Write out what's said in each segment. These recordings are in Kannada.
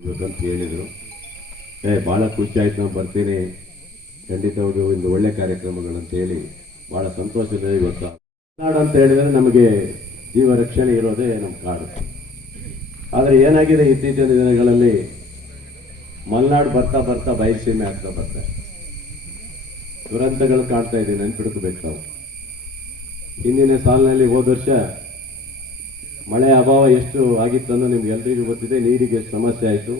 ಅಂತ ಹೇಳಿದರು. ಏ ಭಾಳ ಖುಷಿ ಆಯ್ತು ನಾನು ಬರ್ತೀನಿ. ಖಂಡಿತವಾಗಿ ಒಂದು ಒಳ್ಳೆ ಕಾರ್ಯಕ್ರಮಗಳು ಅಂತ ಹೇಳಿ ಭಾಳ ಸಂತೋಷದ ಇವತ್ತು. ನಾಡು ಅಂತ ಹೇಳಿದರೆ ನಮಗೆ ಜೀವ ರಕ್ಷಣೆ ಇರೋದೇ ನಮ್ಮ ಕಾಡು. ಆದರೆ ಏನಾಗಿದೆ ಇತ್ತೀಚಿನ ದಿನಗಳಲ್ಲಿ? ಮಲೆನಾಡು ಬರ್ತಾ ಬರ್ತಾ ಬಯಲುಸೀಮೆ ಆಗ್ತಾ ಬರ್ತಾ ದುರಂತಗಳು ಕಾಣ್ತಾ ಇದ್ದೀನಿ ನೆನ್ಪಿಡ್ಕೋಬೇಕು ನಾವು. ಹಿಂದಿನ ಸಾಲಿನಲ್ಲಿ ಹೋದ ವರ್ಷ ಮಳೆ ಅಭಾವ ಎಷ್ಟು ಆಗಿತ್ತು ಅನ್ನೋ ನಿಮ್ಗೆ ಎಲ್ರಿಗೂ ಗೊತ್ತಿದೆ, ನೀರಿಗೆ ಸಮಸ್ಯೆ ಆಯಿತು.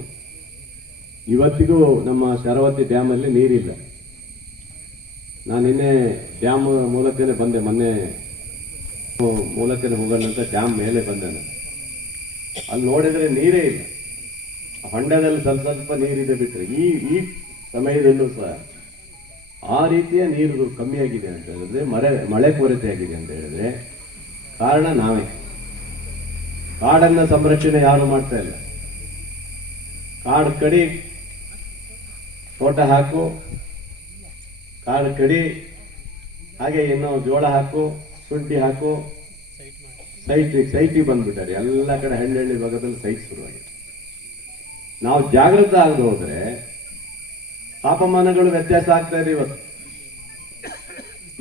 ಇವತ್ತಿಗೂ ನಮ್ಮ ಶರಾವತಿ ಡ್ಯಾಮಲ್ಲಿ ನೀರಿಲ್ಲ. ನಾನು ನಿನ್ನೆ ಡ್ಯಾಮ್ ಮೂಲಕನೇ ಬಂದೆ, ಮೊನ್ನೆ ಮೂಲಕನೇ ಹೋಗೋಣ ಡ್ಯಾಮ್ ಮೇಲೆ ಬಂದೆ ಅಲ್ಲಿ ನೋಡಿದ್ರೆ ನೀರೇ ಇಲ್ಲ. ಹೊಂಡದಲ್ಲಿ ಸ್ವಲ್ಪ ಸ್ವಲ್ಪ ನೀರಿದೆ ಬಿಟ್ಟರೆ ಈ ಈ ಸಮಯದಲ್ಲೂ ಸಹ ಆ ರೀತಿಯ ನೀರು ಕಮ್ಮಿಯಾಗಿದೆ ಅಂತ ಹೇಳಿದ್ರೆ, ಮಳೆ ಮಳೆ ಕೊರತೆ ಆಗಿದೆ ಅಂತ ಹೇಳಿದ್ರೆ ಕಾರಣ ನಾವೇ. ಕಾಡನ್ನ ಸಂರಕ್ಷಣೆ ಯಾರು ಮಾಡ್ತಾ ಇಲ್ಲ? ಕಾಡು ಕಡಿ ತೋಟ ಹಾಕು, ಕಾಡು ಕಡಿ ಹಾಗೆ ಇನ್ನು ಜೋಳ ಹಾಕು, ಶುಂಠಿ ಹಾಕು, ಸೈಟ್ ಸೈಟಿ ಬಂದ್ಬಿಟ್ಟಾರೆ. ಎಲ್ಲ ಕಡೆ ಹಳ್ಳಿ ಭಾಗದಲ್ಲಿ ಸೈಟ್ ಶುರುವಾಗಿದೆ. ನಾವು ಜಾಗೃತ ಆಗದೆ ಹೋದ್ರೆ ತಾಪಮಾನಗಳು ವ್ಯತ್ಯಾಸ ಆಗ್ತಾ ಇದೆ ಇವತ್ತು.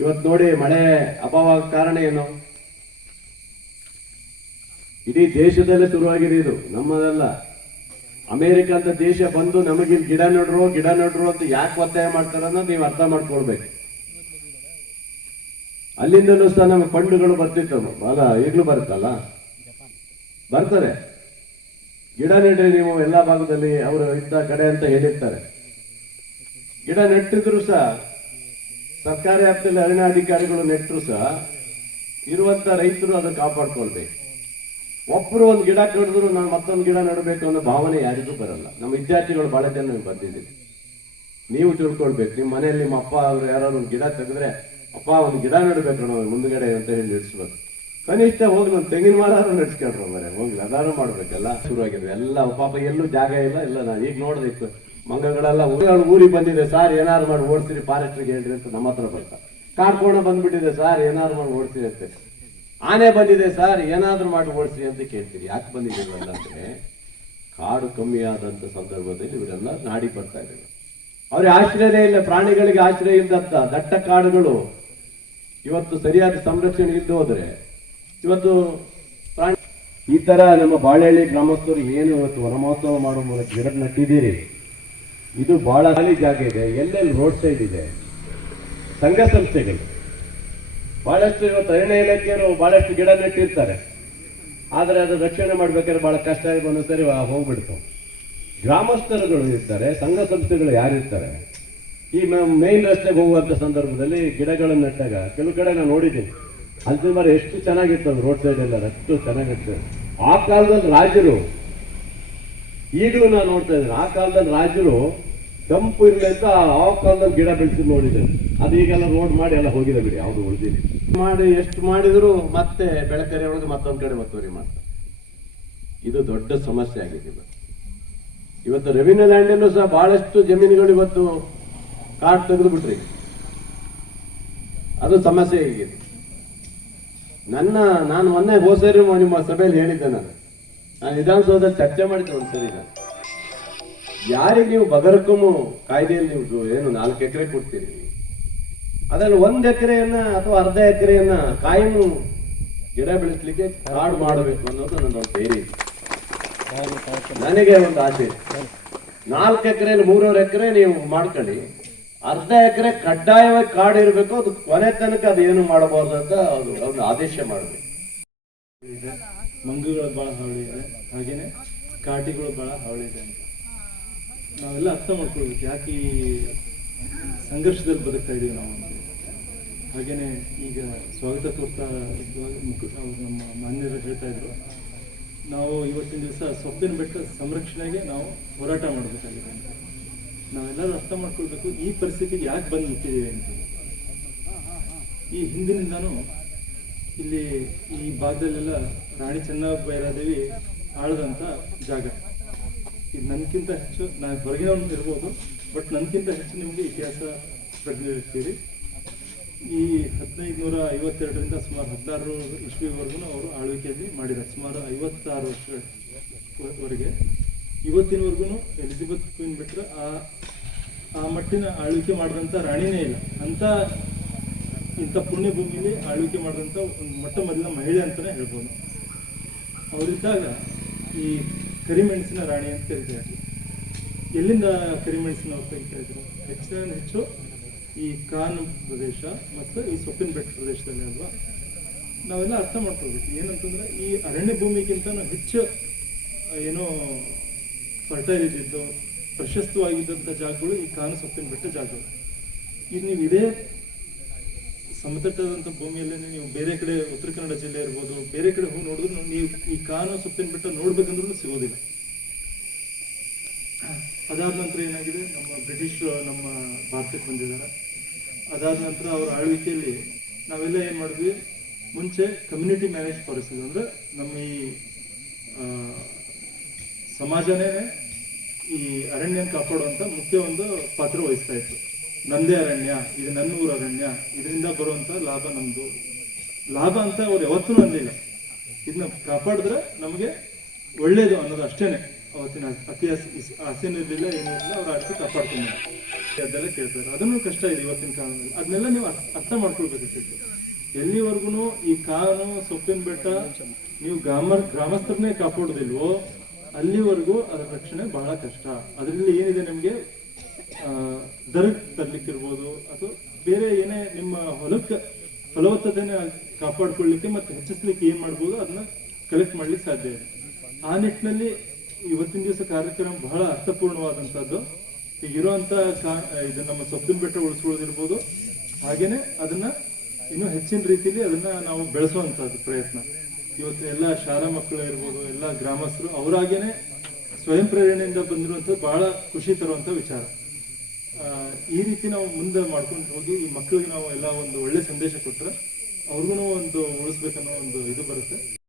ಇವತ್ತು ನೋಡಿ ಮಳೆ ಅಭಾವ ಕಾರಣ ಏನು? ಇಡೀ ದೇಶದಲ್ಲೇ ಶುರುವಾಗಿದೆ ಇದು. ನಮ್ಮದಲ್ಲ. ಅಮೇರಿಕ ಅಂತ ದೇಶ ಬಂದು ನಮಗೆ ಗಿಡ ನೆಡ್ರು ಗಿಡ ನೆಡ್ರು ಅಂತ ಯಾಕೆ ಒತ್ತಾಯ ಮಾಡ್ತಾರ ನೀವು ಅರ್ಥ ಮಾಡ್ಕೊಳ್ಬೇಕು. ಅಲ್ಲಿಂದಲೂ ಸಹ ನಮಗೆ ಫಂಡ್ಗಳು ಬರ್ತಿತ್ತು. ಅಲ್ಲ ಈಗಲೂ ಬರುತ್ತಲ್ಲ? ಬರ್ತಾರೆ ಗಿಡ ನೆಡ್ರಿ ನೀವು ಎಲ್ಲ ಭಾಗದಲ್ಲಿ ಅವರು ಇದ್ದ ಕಡೆ ಅಂತ ಹೇಳಿರ್ತಾರೆ. ಗಿಡ ನೆಟ್ಟಿದ್ರು ಸಹ, ಸರ್ಕಾರಿ ಅರಣ್ಯ ಅಧಿಕಾರಿಗಳು ನೆಟ್ಟರು ಸಹ ಇರುವಂತ ರೈತರು ಅದನ್ನು ಕಾಪಾಡ್ಕೊಳ್ಬೇಕು. ಒಬ್ಬರು ಒಂದು ಗಿಡ ಕಡಿದ್ರು ನಾನು ಮತ್ತೊಂದು ಗಿಡ ನೆಡಬೇಕು ಅನ್ನೋ ಭಾವನೆ ಯಾರಿಗೂ ಬರಲ್ಲ. ನಮ್ಮ ವಿದ್ಯಾರ್ಥಿಗಳು ಬಹಳ ಜನ ಬಂದಿದ್ದೀವಿ. ನೀವು ತಿಳ್ಕೊಳ್ಬೇಕು. ನಿಮ್ಮ ಮನೆಯಲ್ಲಿ ನಿಮ್ಮ ಅಪ್ಪ ಅವರು ಯಾರು ಒಂದು ಗಿಡ ತೆಗೆದ್ರೆ, ಅಪ್ಪ, ಒಂದು ಗಿಡ ನೆಡಬೇಕು ನಾವು ಮುಂದ್ಗಡೆ ಅಂತ ಹೇಳಿ ನಡೆಸ್ಬೇಕು. ಕನಿಷ್ಠ ಹೋಗಿ ಒಂದು ತೆಂಗಿನ ಮರ ನಡೆಸ್ಕೊಂಡ್ರು ಮರೆ ಹೋಗ್ಲಿ ಅದಾರು ಮಾಡ್ಬೇಕಲ್ಲ. ಶುರುವಾಗಿದೆ ಎಲ್ಲ ಪಾಪ ಎಲ್ಲೂ ಜಾಗ ಇಲ್ಲ ಇಲ್ಲ ನಾನು ಈಗ ನೋಡ್ದಿತ್ತು. ಮಂಗಗಳೆಲ್ಲ ಊರಿಗೆ ಬಂದಿದೆ, ಸಾರ್, ಏನಾದ್ರು ಮಾಡಿ ಓಡಿಸ್ತೀರಿ, ಫಾರೆಸ್ಟ್ರಿಗೆ ಹೇಳ್ರಿ ಅಂತ ನಮ್ಮ ಹತ್ರ ಬರ್ತಾರೆ ಕಾರ್ಕೋಣ ಬಂದ್ಬಿಟ್ಟಿದೆ, ಸಾರ್, ಏನಾದ್ರು ಮಾಡಿ ಓಡಿಸ್ರಿ ಅಂತ. ಆನೆ ಬಂದಿದೆ ಸರ್, ಏನಾದ್ರೂ ಮಾಡಿ ಓಡಿಸಿ ಅಂತ ಕೇಳ್ತೀರಿ. ಯಾಕೆ ಬಂದಿದ್ದೀರಲ್ಲ ಅಂದ್ರೆ ಕಾಡು ಕಮ್ಮಿ ಆದಂತ ಸಂದರ್ಭದಲ್ಲಿ ಇವರೆಲ್ಲ ನಾಡಿ ಬರ್ತಾ ಇದ್ದಾರೆ. ಅವ್ರಿಗೆ ಆಶ್ರಯ ಇಲ್ಲ, ಪ್ರಾಣಿಗಳಿಗೆ ಆಶ್ರಯ ಇಲ್ಲದಂತ ದಟ್ಟ ಕಾಡುಗಳು. ಇವತ್ತು ಸರಿಯಾದ ಸಂರಕ್ಷಣೆ ಇದ್ದು ಹೋದ್ರೆ, ಇವತ್ತು ಪ್ರಾಣಿ ಈ ತರ ನಮ್ಮ ಬಾಳೆಹಳ್ಳಿ ಗ್ರಾಮಸ್ಥರು ಏನು ಇವತ್ತು ವನಮಹೋತ್ಸವ ಮಾಡುವ ಮೂಲಕ ಗಿಡ ನಟ್ಟಿದ್ದೀರಿ. ಇದು ಬಹಳ ಖಾಲಿ ಜಾಗ ಇದೆ. ಎಲ್ಲೆಲ್ಲಿ ರೋಡ್ ಸೈಡ್ ಇದೆ? ಸಂಘ ಸಂಸ್ಥೆಗಳು ಬಹಳಷ್ಟು ಇವತ್ತು ಅರಣ್ಯ ಇಲಾಖೆಯವರು ಬಹಳಷ್ಟು ಗಿಡ ನೆಟ್ಟಿರ್ತಾರೆ. ಆದರೆ ಅದು ರಕ್ಷಣೆ ಮಾಡ್ಬೇಕಾದ್ರೆ ಬಹಳ ಕಷ್ಟ ಆಗಿ ಒಂದೊಂದ್ಸರಿ ಹೋಗ್ಬಿಡ್ತು. ಗ್ರಾಮಸ್ಥರುಗಳು ಇರ್ತಾರೆ, ಸಂಘ ಸಂಸ್ಥೆಗಳು ಯಾರಿರ್ತಾರೆ ಈ ಮೇನ್ ರಸ್ತೆಗೆ ಹೋಗುವಂಥ ಸಂದರ್ಭದಲ್ಲಿ ಗಿಡಗಳನ್ನು ನೆಟ್ಟಾಗ ಕೆಲವು ಕಡೆ ನಾನು ನೋಡಿದ್ದೀನಿ. ಅಲ್ಲಿ ಮರ ಎಷ್ಟು ಚೆನ್ನಾಗಿತ್ತು ಅದು ರೋಡ್ ಸೈಡ್ ಎಲ್ಲ, ಅಷ್ಟು ಚೆನ್ನಾಗಿತ್ತು. ಆ ಕಾಲದಲ್ಲಿ ರಾಜರು, ಈಗಲೂ ನಾನು ನೋಡ್ತಾ ಇದ್ದೀನಿ, ಆ ಕಾಲದಲ್ಲಿ ರಾಜರು ತಂಪು ಇರಲಿ ಅಂತ ಆ ಕಾಲದಲ್ಲಿ ಗಿಡ ಬೆಳೆಸಿ ನೋಡಿದ್ದೇನೆ ಅದು ಈಗೆಲ್ಲ ರೋಡ್ ಮಾಡಿ ಎಲ್ಲ ಹೋಗಿದೆ ಬಿಡಿ, ಯಾವುದು ಉಳಿದಿಲ್ಲ. ಮಾಡಿ ಎಷ್ಟು ಮಾಡಿದ್ರು ಮತ್ತೆ ಬೆಳಕರೆ ಒಳಗೆ ಮತ್ತೊಂದು ಕಡೆ ಒತ್ತುವರಿ ಮಾಡ್ತಾರೆ. ಇದು ದೊಡ್ಡ ಸಮಸ್ಯೆ ಆಗಿದೆ ಇವತ್ತು ರೆವಿನ್ಯೂ ಅನ್ನು ಸಹ ಬಹಳಷ್ಟು ಜಮೀನುಗಳು ಇವತ್ತು ಕಾರ್ಡ್ ತೆಗೆದು ಬಿಟ್ರಿ. ಅದು ಸಮಸ್ಯೆ ಆಗಿದೆ. ನನ್ನ, ನಾನು ಮೊನ್ನೆ ಹೋಸರಿ ನಿಮ್ಮ ಸಭೆಯಲ್ಲಿ ಹೇಳಿದ್ದೆ ನಾನು. ನಾನು ವಿಧಾನಸೌಧದಲ್ಲಿ ಚರ್ಚೆ ಮಾಡಿದ್ದೆ ಒಂದ್ಸರಿ ನಾನು. ಯಾರಿಗೆ ನೀವು ಬಗರಕ್ಕೂ ಕಾಯ್ದೆಯಲ್ಲಿ ನೀವು ಏನು ನಾಲ್ಕು ಎಕರೆ ಕೊಡ್ತೀರಿ? ಅದರಲ್ಲಿ ಒಂದ್ ಎಕರೆಯನ್ನ ಅಥವಾ ಅರ್ಧ ಎಕರೆಯನ್ನ ಕಾಯಿನು ಗಿಡ ಬೆಳೆಸಲಿಕ್ಕೆ ಕಾಡು ಮಾಡಬೇಕು ಅನ್ನೋದು ಧೈರ್ಯ ಇದೆ. ನನಗೆ ಒಂದು ಆಸೆ. ನಾಲ್ಕು ಎಕರೆ ಮೂರೂವರೆ ಎಕರೆ ನೀವು ಮಾಡ್ಕೊಳ್ಳಿ. ಅರ್ಧ ಎಕರೆ ಕಡ್ಡಾಯವಾಗಿ ಕಾಡು ಇರಬೇಕು ಅದು ಕೊನೆ ತನಕ ಅದು ಏನು ಮಾಡಬಾರ್ದು ಅಂತ ಅದು ಒಂದು ಆದೇಶ ಮಾಡಬೇಕು. ಮಂಗುಗಳು ಬಹಳ ಹಾವಳಿ ಇದೆ. ಹಾಗೇನೆ ಕಾಟಿಗಳು ಬಹಳ ಹಾವಳಿ ಇದೆ ಅಂತ. ನಾವೆಲ್ಲ ಅರ್ಥ ಮಾಡ್ಕೊಳ್ಬೇಕು. ಯಾಕೆ ಈ ಸಂಘರ್ಷದಲ್ಲಿ ಬದುಕ್ತಾ ಇದೀವಿ ನಾವು ಅಂತ. ಹಾಗೇನೆ ಈಗ ಸ್ವಾಗತ ಮುಖ- ನಮ್ಮ ಮಾನ್ಯರು ಹೇಳ್ತಾ ಇದ್ರು. ನಾವು ಇವತ್ತಿನ ದಿವಸ ಸೊಪ್ಪಿನ ಬೆಟ್ಟ ಸಂರಕ್ಷಣೆಗೆ ನಾವು ಹೋರಾಟ ಮಾಡಬೇಕಾಗಿದೆ ಅಂತ. ನಾವೆಲ್ಲರೂ ಅರ್ಥ ಮಾಡ್ಕೊಳ್ಬೇಕು ಈ ಪರಿಸ್ಥಿತಿಗೆ ಯಾಕೆ ಬಂದು ಮುಟ್ಟಿದ್ದೀವಿ ಅಂತ. ಈ ಹಿಂದಿನಿಂದಾನು ಇಲ್ಲಿ ಈ ಭಾಗದಲ್ಲೆಲ್ಲ ರಾಣಿ ಚೆನ್ನಭೈರಾದೇವಿ ಆಳದಂತ ಜಾಗ. ಇದು ನನಗಿಂತ ಹೆಚ್ಚು, ನಾನು ಹೊರಗಿನವ್ರು ಇರ್ಬೋದು, ಬಟ್ ನನಗಿಂತ ಹೆಚ್ಚು ನಿಮಗೆ ಇತಿಹಾಸ ಪ್ರಜ್ಞೆ ಇರ್ತೀರಿ. ಈ ಹದಿನೈದು ನೂರ ಐವತ್ತೆರಡರಿಂದ ಸುಮಾರು ಹದಿನಾರು ಇಸ್ವಿವರೆಗೂ ಅವರು ಆಳ್ವಿಕೆಯಲ್ಲಿ ಮಾಡಿದ್ದಾರೆ. ಸುಮಾರು ಐವತ್ತಾರು ವರ್ಷವರೆಗೆ ಇವತ್ತಿನವರೆಗೂ ಎಲಿಜಿಬತ್ ಕ್ವೀನ್ ಬಿಟ್ಟರೆ ಆ ಆ ಮಟ್ಟಿನ ಆಳ್ವಿಕೆ ಮಾಡಿದಂಥ ರಾಣಿನೇ ಇಲ್ಲ. ಅಂಥ, ಇಂಥ ಪುಣ್ಯ ಭೂಮಿಲಿ ಆಳ್ವಿಕೆ ಮಾಡಿದಂಥ ಒಂದು ಮೊಟ್ಟ ಮೊದಲ ಮಹಿಳೆ ಅಂತಲೇ ಹೇಳ್ಬೋದು. ಅವರಿದ್ದಾಗ ಈ ಕರಿಮೆಣಸಿನ ರಾಣಿ ಅಂತ ಕರಿತಾರೆ. ಎಲ್ಲಿಂದ ಕರಿಮೆಣಸಿನ ತೆಗಿತಾ ಇದ್ರು ಹೆಚ್ಚಿನ ಹೆಚ್ಚು ಈ ಕಾನ್ ಪ್ರದೇಶ ಮತ್ತು ಈ ಸೊಪ್ಪಿನ ಬೆಟ್ಟ ಪ್ರದೇಶದಲ್ಲಿ ಅಲ್ವಾ? ನಾವೆಲ್ಲ ಅರ್ಥ ಮಾಡ್ಕೊಳ್ಬೇಕು. ಏನಂತಂದ್ರೆ ಈ ಅರಣ್ಯ ಭೂಮಿಗಿಂತ ಹೆಚ್ಚು ಏನೋ ಫರ್ಟೈಲ್ ಇದ್ದಿದ್ದು ಪ್ರಶಸ್ತವಾಗಿದ್ದಂಥ ಜಾಗಗಳು ಈ ಕಾನು ಸೊಪ್ಪಿನ ಬೆಟ್ಟ ಜಾಗಗಳು. ಈಗ ನೀವು ಇದೇ ಸಮತಟ್ಟಾದಂಥ ಭೂಮಿಯಲ್ಲೇ ನೀವು ಬೇರೆ ಕಡೆ ಉತ್ತರ ಕನ್ನಡ ಜಿಲ್ಲೆ ಇರ್ಬೋದು, ಬೇರೆ ಕಡೆ ಹೋಗಿ ನೋಡಿದ್ರು ನೀವು ಈ ಕಾನು ಸೊಪ್ಪಿನ ಬೆಟ್ಟ ನೋಡ್ಬೇಕಂದ್ರೂ ಸಿಗೋದಿಲ್ಲ. ಅದಾದ ನಂತರ ಏನಾಗಿದೆ? ನಮ್ಮ ಬ್ರಿಟಿಷ್ ನಮ್ಮ ಭಾರತಕ್ಕೆ ಬಂದಿದ್ದಾರೆ. ಅದಾದ ನಂತರ ಅವರ ಆಳ್ವಿಕೆಯಲ್ಲಿ ನಾವೆಲ್ಲ ಏನು ಮಾಡಿದ್ವಿ? ಮುಂಚೆ ಕಮ್ಯುನಿಟಿ ಮ್ಯಾನೇಜ್ ಫಾರೆಸ್ಟ್ ಅಂದ್ರೆ ನಮ್ಮ ಈ ಸಮಾಜನೇ ಈ ಅರಣ್ಯನ ಕಾಪಾಡುವಂತ ಮುಖ್ಯ ಒಂದು ಪಾತ್ರ ವಹಿಸ್ತಾ ಇತ್ತು. ನಂದೇ ಅರಣ್ಯ, ಇದು ನನ್ನ ಊರ ಅರಣ್ಯ, ಇದರಿಂದ ಬರುವಂತ ಲಾಭ ನಮ್ದು. ಲಾಭ ಅಂತ ಅವ್ರು ಯಾವತ್ತೂ ಅಂದಿಲ್ಲ ಇದನ್ನ ಕಾಪಾಡಿದ್ರೆ ನಮಗೆ ಒಳ್ಳೇದು ಅನ್ನೋದು ಅಷ್ಟೇನೆ. ಅವತ್ತಿನ ಅತಿ ಆಸೆನೂ ಇರಲಿಲ್ಲ, ಏನೂ ಇರಲಿಲ್ಲ, ಅವ್ರ ಅಷ್ಟು ಕಾಪಾಡ್ಕೊಂಡು ಅದೆಲ್ಲ ಕೇಳ್ತಾರೆ. ಅದನ್ನು ಕಷ್ಟ ಇದೆ ಇವತ್ತಿನ ಕಾಲದಲ್ಲಿ. ಅದನ್ನೆಲ್ಲ ನೀವು ಅರ್ಥ- ಮಾಡ್ಕೊಳ್ಬೇಕಾಗ್ತೈತಿ ಎಲ್ಲಿವರೆಗೂ ಈ ಕಾನು, ಸೊಪ್ಪಿನ ಬೆಟ್ಟ ನೀವು ಗ್ರಾಮ, ಗ್ರಾಮಸ್ಥರನ್ನೇ ಕಾಪಾಡೋದಿಲ್ವೋ, ಅಲ್ಲಿವರೆಗೂ ಅದರ ರಕ್ಷಣೆ ಬಹಳ ಕಷ್ಟ. ಅದರಲ್ಲಿ ಏನಿದೆ ನಿಮಗೆ? ದರ ತರ್ಲಿಕ್ಕಿರ್ಬೋದು ಅಥವಾ ಬೇರೆ ಏನೇ ನಿಮ್ಮ ಹೊಲಕ್ಕೆ, ಫಲವತ್ತತೆನ ಕಾಪಾಡ್ಕೊಳ್ಳಿಕ್ಕೆ ಮತ್ತೆ ಹೆಚ್ಚಿಸ್ಲಿಕ್ಕೆ ಏನ್ ಮಾಡ್ಬೋದು ಅದನ್ನ ಕಲೆಕ್ಟ್ ಮಾಡ್ಲಿಕ್ಕೆ ಸಾಧ್ಯ ಇದೆ. ಆ ನಿಟ್ಟಿನಲ್ಲಿ ಇವತ್ತಿನ ದಿವಸ ಕಾರ್ಯಕ್ರಮ ಬಹಳ ಅರ್ಥಪೂರ್ಣವಾದಂಥದ್ದು ಈಗ ಇರುವಂತ ಇದು ನಮ್ಮ ಸೊಪ್ಪಿನ ಬೆಟ್ಟ ಉಳಿಸ್ಕೊಳ್ಳೋದಿರ್ಬೋದು. ಹಾಗೇನೆ ಅದನ್ನ ಇನ್ನೂ ಹೆಚ್ಚಿನ ರೀತಿಯಲ್ಲಿ ಅದನ್ನ ನಾವು ಬೆಳೆಸುವಂತಹದ್ದು ಪ್ರಯತ್ನ. ಇವತ್ತು ಎಲ್ಲ ಶಾಲಾ ಮಕ್ಕಳು ಇರ್ಬೋದು, ಎಲ್ಲ ಗ್ರಾಮಸ್ಥರು ಅವರಾಗೇನೆ ಸ್ವಯಂ ಪ್ರೇರಣೆಯಿಂದ ಬಂದಿರುವಂತ ಬಹಳ ಖುಷಿ ತರುವಂತ ವಿಚಾರ. ಈ ರೀತಿ ನಾವು ಮುಂದೆ ಮಾಡ್ಕೊಂಡು ಹೋಗಿ ಈ ಮಕ್ಕಳಿಗೆ ನಾವು ಎಲ್ಲ ಒಂದು ಒಳ್ಳೆ ಸಂದೇಶ ಕೊಟ್ರೆ ಅವ್ರಿಗೂ ಒಂದು ಉಳಿಸ್ಬೇಕನ್ನೋ ಒಂದು ಇದು ಬರುತ್ತೆ.